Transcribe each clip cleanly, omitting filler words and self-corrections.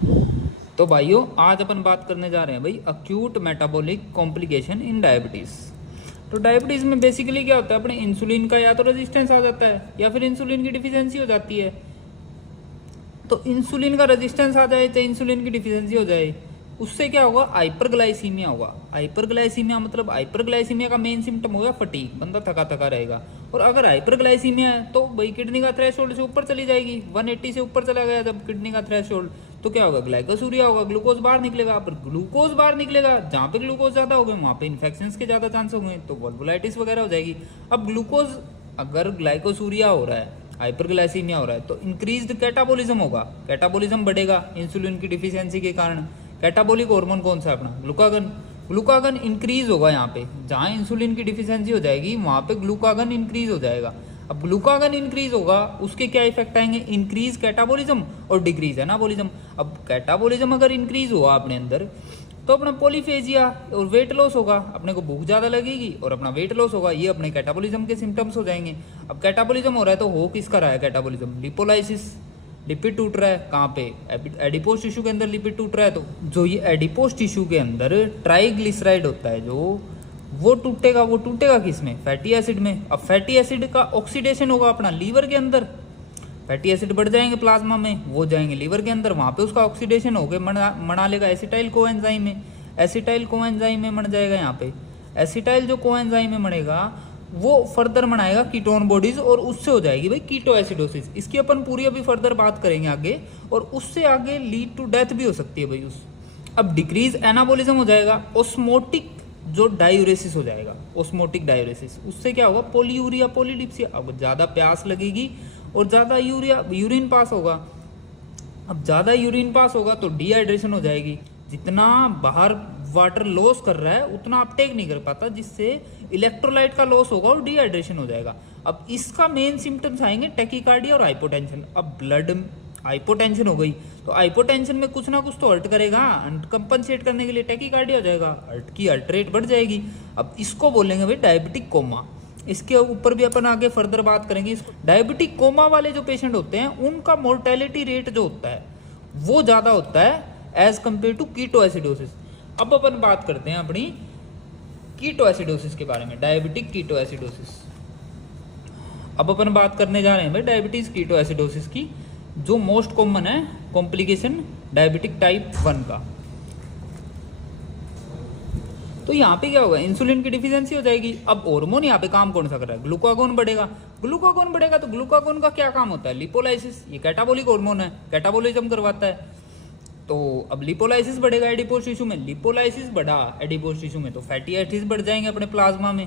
तो भाइयों आज अपन बात करने जा रहे हैं भाई acute metabolic complication in diabetes. तो डायबिटीज में बेसिकली क्या होता है, अपने इंसुलिन का या तो रेजिस्टेंस आ जाता है या फिर इंसुलिन की डिफिशियंसी हो जाती है। तो इंसुलिन का रेजिस्टेंस आ जाए चाहे इंसुलिन की डिफिशियंसी हो जाए, उससे क्या होगा, हाइपरग्लाइसीमिया होगा। हाइपरग्लाइसीमिया मतलब हाइपरग्लाइसीमिया का मेन सिम्टम होगा फटीग, बंदा थका थका रहेगा। और अगर हाइपरग्लाइसीमिया है तो भाई किडनी का थ्रेशोल्ड से ऊपर चली जाएगी, 180 से ऊपर चला गया जब किडनी का थ्रेशोल्ड, तो क्या होगा, ग्लाइकोसूरिया होगा, ग्लूकोज बाहर निकलेगा। पर ग्लूकोज बाहर निकलेगा, जहाँ पे ग्लूकोज ज्यादा हो गए वहाँ पे इन्फेक्शन के ज्यादा चांस होंगे, तो वॉल्वुलाइटिस वगैरह हो जाएगी। अब ग्लूकोज अगर ग्लाइकोसूरिया हो रहा है, हाइपरग्लाइसीमिया हो रहा है, तो इंक्रीज्ड कैटाबोलिज्म होगा, कैटाबोलिज्म बढ़ेगा इंसुलिन की डिफिशियंसी के कारण। कैटाबोलिक हार्मोन कौन सा है अपना, ग्लूकागन। ग्लूकागन इंक्रीज होगा, यहाँ पे जहाँ इंसुलिन की डिफिशियंसी हो जाएगी वहाँ पे ग्लूकागन इंक्रीज हो जाएगा। अब ग्लूकागन इंक्रीज होगा, उसके क्या इफेक्ट आएंगे, इंक्रीज कैटाबोलिज्म और डिक्रीज एनाबोलिज्म। अब कैटाबोलिज्म अगर इंक्रीज हुआ अपने अंदर तो अपना पॉलीफेजिया और वेट लॉस होगा, अपने को भूख ज्यादा लगेगी और अपना वेट लॉस होगा, ये अपने कैटाबोलिज्म के सिम्टम्स हो जाएंगे। अब कैटाबोलिज्म हो रहा है तो हो किसका रहा है कैटाबोलिज्म, लिपोलाइसिस, लिपिड टूट रहा है। कहाँ पे, एडिपोज टिश्यू के अंदर लिपिड टूट रहा है। तो जो ये एडिपोज टिश्यू के अंदर ट्राइग्लिसराइड होता है जो, वो टूटेगा किस में, फैटी एसिड में। अब फैटी एसिड का ऑक्सीडेशन होगा अपना लीवर के अंदर, फैटी एसिड बढ़ जाएंगे प्लाज्मा में, वो जाएंगे लीवर के अंदर, वहाँ पे उसका ऑक्सीडेशन हो गया, मना लेगा एसिटाइल कोएंजाइम में, एसिटाइल कोएंजाइम में मर जाएगा। यहाँ पे एसिटाइल जो कोएंजाइम में मरेगा वो फर्दर बनाएगा कीटोन बॉडीज और उससे हो जाएगी भाई कीटोएसिडोसिस। इसकी अपन पूरी अभी फर्दर बात करेंगे आगे, और उससे आगे लीड टू डेथ भी हो सकती है भाई उस। अब डिक्रीज एनाबोलिज्म हो जाएगा, ओस्मोटिक जो डायूरेसिस हो जाएगा, ओस्मोटिक डायूरेसिस, उससे क्या होगा, पोलीयूरिया पॉलीडिप्सिया। अब ज्यादा प्यास लगेगी और ज्यादा यूरिन पास होगा। अब ज्यादा यूरिन पास होगा तो डिहाइड्रेशन हो जाएगी, जितना बाहर वाटर लॉस कर रहा है उतना अपटेक नहीं कर पाता, जिससे इलेक्ट्रोलाइट का लॉस होगा और डिहाइड्रेशन हो जाएगा। अब इसका मेन सिम्टम्स आएंगे टैकीकार्डिया और हाइपोटेंशन। अब ब्लड हाइपोटेंशन हो गई तो हाइपोटेंशन में कुछ ना कुछ तो हर्ट करेगा, कंपनसेट करने के लिए टैकीकार्डिया हो जाएगा, हर्ट रेट बढ़ जाएगी। अब इसको बोलेंगे भाई डायबिटिक कोमा। इसके ऊपर भी अपन आगे फर्दर बात करेंगे। डायबिटिक कोमा वाले जो पेशेंट होते हैं उनका मोर्टेलिटी रेट जो होता है वो ज्यादा होता है एज कंपेयर टू कीटोएसिडोसिस। अब अपन बात करते हैं अपनी कीटोएसिडोसिस के बारे में, डायबिटिक कीटोएसिडोसिस। अब अपन बात करने जा रहे हैं भाई डायबिटीज कीटोएसिडोसिस की, जो मोस्ट कॉमन है कॉम्प्लिकेशन डायबिटिक टाइप 1 का। तो यहाँ पे क्या होगा, इंसुलिन की डिफिशियंसी हो जाएगी। अब हार्मोन यहाँ पे काम कौन सा कर रहा है, ग्लूकागोन बढ़ेगा। ग्लूकागोन बढ़ेगा तो ग्लूकागोन का क्या काम होता है, लिपोलाइसिस। ये कैटाबोलिक हार्मोन है, कैटाबोलिज्म करवाता है। तो अब लिपोलाइसिस बढ़ेगा एडिपोज टिश्यू में, लिपोलाइसिस बढ़ा एडिपोज टिश्यू में तो फैटी एसिड्स बढ़ जाएंगे अपने प्लाज्मा में।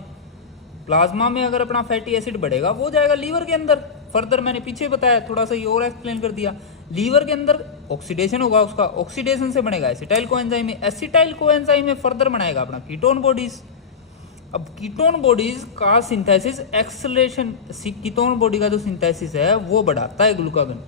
प्लाज्मा में अगर अपना फैटी एसिड बढ़ेगा वो जाएगा लीवर के अंदर। फर्दर मैंने पीछे बताया, थोड़ा सा ये और एक्सप्लेन कर दिया। लीवर के अंदर ऑक्सीडेशन होगा, उसका ऑक्सीडेशन से बनेगा एसिटाइल कोएंजाइम में, एसिटाइल कोएंजाइम में फर्दर बनाएगा अपना कीटोन बॉडीज। अब कीटोन बॉडीज का सिंथेसिस एक्सेलरेशन, कीटोन बॉडी का जो सिंथेसिस है वो बढ़ाता है ग्लूकागन।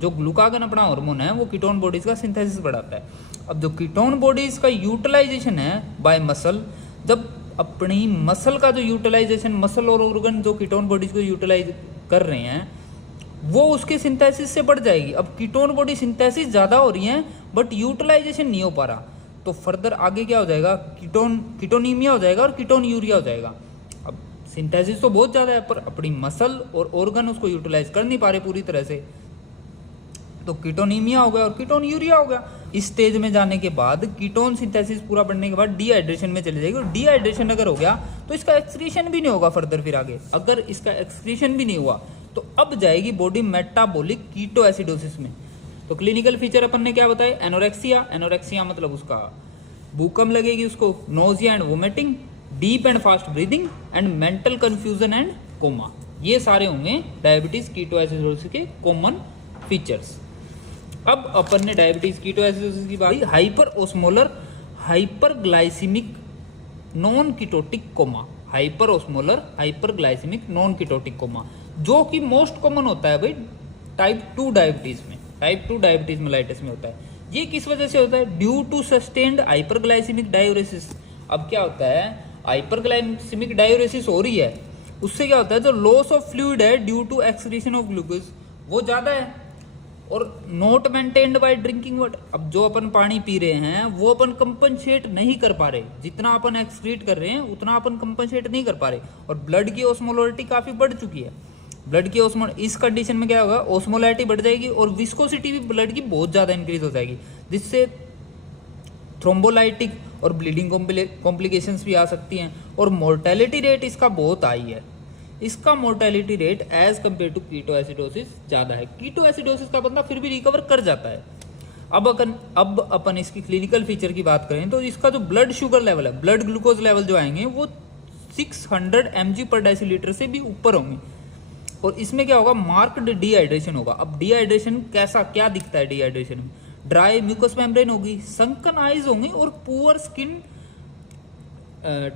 जो ग्लूकागन अपना हार्मोन है वो कीटोन बॉडीज का सिंथेसिस बढ़ाता है। अब जो कीटोन बॉडीज का यूटिलाइजेशन है बाय मसल, जब अपनी मसल का जो यूटिलाइजेशन, मसल और ऑर्गन जो कीटोन बॉडीज को यूटिलाइज कर रहे हैं वो उसके सिंथेसिस से बढ़ जाएगी। अब कीटोन बॉडी सिंथेसिस ज्यादा हो रही है बट यूटिलाइजेशन नहीं हो पा रहा, तो फर्दर आगे क्या हो जाएगा, कीटोनीमिया हो जाएगा और कीटोन यूरिया हो जाएगा। अब सिंथेसिस तो बहुत ज्यादा है पर अपनी मसल और ऑर्गन उसको यूटिलाइज कर नहीं पा रहे पूरी तरह से, तो कीटोनीमिया हो गया और कीटोन यूरिया हो गया। इस स्टेज में जाने के बाद कीटोन सिंथेसिस पूरा बढ़ने के बाद डिहाइड्रेशन में चली जाएगी, और डिहाइड्रेशन अगर हो गया तो इसका एक्सक्रीशन भी नहीं होगा फर्दर। फिर आगे अगर इसका एक्सक्रीशन भी नहीं हुआ तो अब जाएगी बॉडी मेटाबॉलिक कीटोएसिडोसिस में। तो क्लिनिकल फीचर अपन ने क्या बताया, एनोरेक्सिया, एनोरेक्सिया मतलब उसका भूख कम लगेगी उसको, nausea and vomiting, deep and fast breathing and mental confusion and coma. ये सारे होंगे डायबिटीज कीटोएसिडोसिस के कॉमन फीचर्स। अब अपन ने डायबिटीज कीटोएसिडोसिस की बात, hyper osmolar hyperglycaemic non ketotic coma, hyper osmolar hyperglycaemic non ketotic coma, जो कि मोस्ट कॉमन होता है भाई टाइप 2 डायबिटीज में, टाइप 2 डायबिटीज मेलाइटिस में होता है। ये किस वजह से होता है, due to sustained hyperglycaemic diuresis. अब क्या होता है, हाइपरग्लाइसीमिक डायूरेसिस हो रही है, उससे क्या होता है, जो लॉस ऑफ फ्लूइड है due to excretion of glucose वो ज्यादा है। और not maintained by drinking water. अब जो अपन पानी पी रहे हैं वो अपन कंपनसेट नहीं कर पा रहे, जितना अपन एक्सक्रीट कर रहे हैं उतना अपन कंपनसेट नहीं कर पा रहे, और ब्लड की ऑस्मोलैरिटी काफी बढ़ चुकी है। ब्लड की इस कंडीशन में क्या होगा, ऑस्मोलैरिटी बढ़ जाएगी और विस्कोसिटी भी ब्लड की बहुत ज्यादा इंक्रीज हो जाएगी, जिससे थ्रोम्बोलाइटिक और ब्लीडिंग कॉम्प्लिकेशंस भी आ सकती हैं। और मोर्टेलिटी रेट इसका बहुत हाई है, इसका mortality rate as compare to ketoacidosis ज्यादा है। कीटोएसिडोसिस का बंदा फिर भी रिकवर कर जाता है। अब अपन इसकी क्लिनिकल फीचर की बात करें तो इसका जो ब्लड शुगर लेवल है, ब्लड ग्लूकोज लेवल जो आएंगे वो 600 mg/dL से भी ऊपर होंगे। और इसमें क्या होगा, मार्क्ड डिहाइड्रेशन होगा। अब डिहाइड्रेशन कैसा क्या दिखता है, डिहाइड्रेशन में ड्राई म्यूकस मेम्ब्रेन होगी, संकन आइज होंगी और पुअर स्किन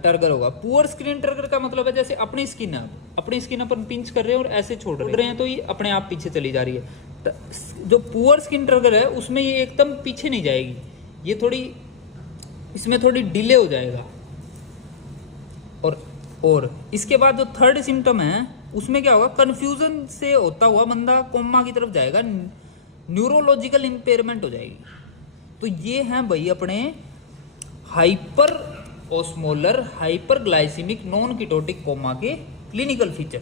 टर्गर होगा। पुअर स्किन टर्गर का मतलब है जैसे अपनी स्किन है, अपनी स्किन अपन पिंच कर रहे हैं और ऐसे छोड़ रहे हैं तो ये अपने आप पीछे चली जा रही है। जो पुअर स्किन टर्गर है उसमें ये एकदम पीछे नहीं जाएगी, ये थोड़ी इसमें थोड़ी डिले हो जाएगा। और इसके बाद जो थर्ड सिम्टम है उसमें क्या होगा, कंफ्यूजन से होता हुआ बंदा कोमा की तरफ जाएगा, न्यूरोलॉजिकल इंपेयरमेंट हो जाएगी। तो ये हैं भाई अपने hyper osmolar hyperglycaemic non ketotic coma के क्लिनिकल फीचर।